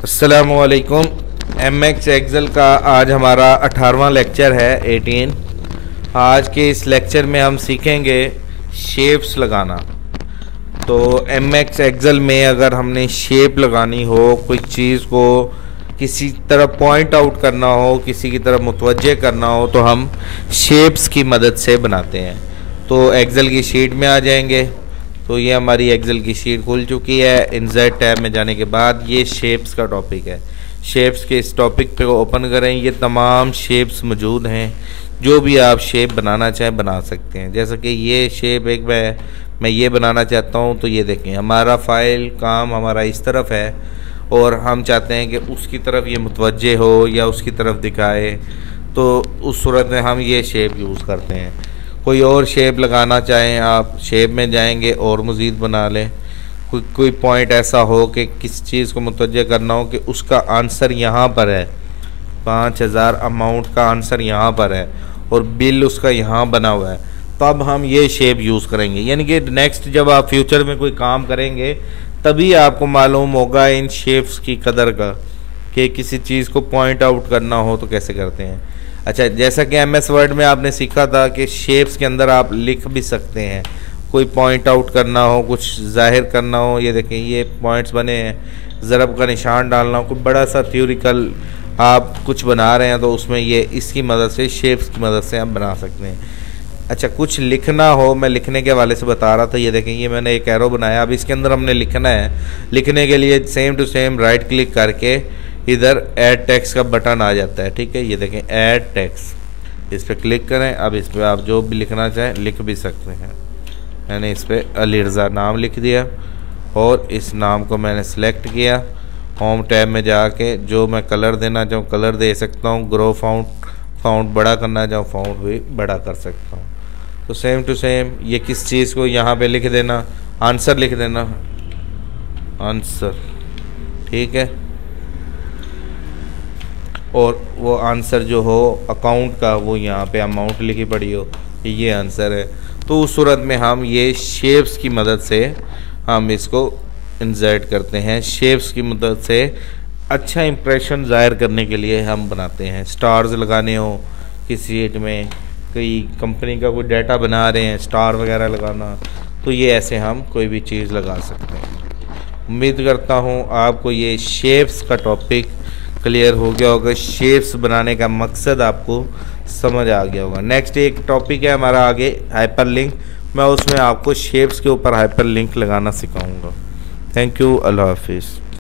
अस्सलामुअलैकुम। MX Excel का आज हमारा 18वां लेक्चर है 18। आज के इस लेक्चर में हम सीखेंगे शेप्स लगाना। तो एमएक्स एक्सेल में अगर हमने शेप लगानी हो, कोई चीज़ को किसी तरफ पॉइंट आउट करना हो, किसी की तरफ मुतवज्जे करना हो, तो हम शेप्स की मदद से बनाते हैं। तो एक्सेल की शीट में आ जाएंगे। तो ये हमारी एक्सेल की शीट खुल चुकी है। इनसर्ट टैब में जाने के बाद ये शेप्स का टॉपिक है। शेप्स के इस टॉपिक पे ओपन करें, ये तमाम शेप्स मौजूद हैं। जो भी आप शेप बनाना चाहें बना सकते हैं। जैसा कि ये शेप एक मैं ये बनाना चाहता हूँ, तो ये देखें हमारा फाइल काम हमारा इस तरफ है और हम चाहते हैं कि उसकी तरफ ये मुतवज्जे हो या उसकी तरफ दिखाए, तो उस सूरत में हम ये शेप यूज़ करते हैं। कोई और शेप लगाना चाहें आप, शेप में जाएंगे और मज़ीद बना लें। कोई पॉइंट ऐसा हो कि किस चीज़ को मुतवज्जे करना हो कि उसका आंसर यहाँ पर है, 5000 अमाउंट का आंसर यहाँ पर है और बिल उसका यहाँ बना हुआ है, तब हम ये शेप यूज़ करेंगे। यानी कि नेक्स्ट जब आप फ्यूचर में कोई काम करेंगे तभी आपको मालूम होगा इन शेप्स की कदर का, कि किसी चीज़ को पॉइंट आउट करना हो तो कैसे करते हैं। अच्छा, जैसा कि एमएस वर्ड में आपने सीखा था कि शेप्स के अंदर आप लिख भी सकते हैं। कोई पॉइंट आउट करना हो, कुछ जाहिर करना हो, ये देखें ये पॉइंट्स बने हैं, ज़रब का निशान डालना हो, कोई बड़ा सा थ्योरिकल आप कुछ बना रहे हैं तो उसमें ये इसकी मदद से, शेप्स की मदद से आप बना सकते हैं। अच्छा, कुछ लिखना हो, मैं लिखने के हवाले से बता रहा था। ये देखें ये मैंने एक एरो बनाया। अब इसके अंदर हमने लिखना है। लिखने के लिए same to same right click करके इधर ऐड टेक्स्ट का बटन आ जाता है। ठीक है, ये देखें ऐड टेक्स्ट, इस पर क्लिक करें। अब इस पर आप जो भी लिखना चाहें लिख भी सकते हैं। मैंने इस पर अली रज़ा नाम लिख दिया और इस नाम को मैंने सेलेक्ट किया। होम टैब में जाके जो मैं कलर देना चाहूँ कलर दे सकता हूँ। ग्रो फाउंट बड़ा करना चाहूँ फाउंट भी बड़ा कर सकता हूँ। तो सेम टू सेम ये किस चीज़ को यहाँ पे लिख देना, आंसर लिख देना, आंसर। ठीक है, और वो आंसर जो हो अकाउंट का वो यहाँ पे अमाउंट लिखी पड़ी हो, ये आंसर है। तो उस सूरत में हम ये शेप्स की मदद से हम इसको इंसर्ट करते हैं। शेप्स की मदद से अच्छा इंप्रेशन ज़ाहिर करने के लिए हम बनाते हैं। स्टार्स लगाने हो किसी शीट में, कोई कंपनी का कोई डाटा बना रहे हैं, स्टार वगैरह लगाना, तो ये ऐसे हम कोई भी चीज़ लगा सकते हैं। उम्मीद करता हूँ आपको ये शेप्स का टॉपिक क्लियर हो गया होगा। शेप्स बनाने का मकसद आपको समझ आ गया होगा। नेक्स्ट एक टॉपिक है हमारा आगे, हाइपर लिंक। मैं उसमें आपको शेप्स के ऊपर हाइपर लिंक लगाना सिखाऊंगा। थैंक यू, अल्लाह हाफिज़।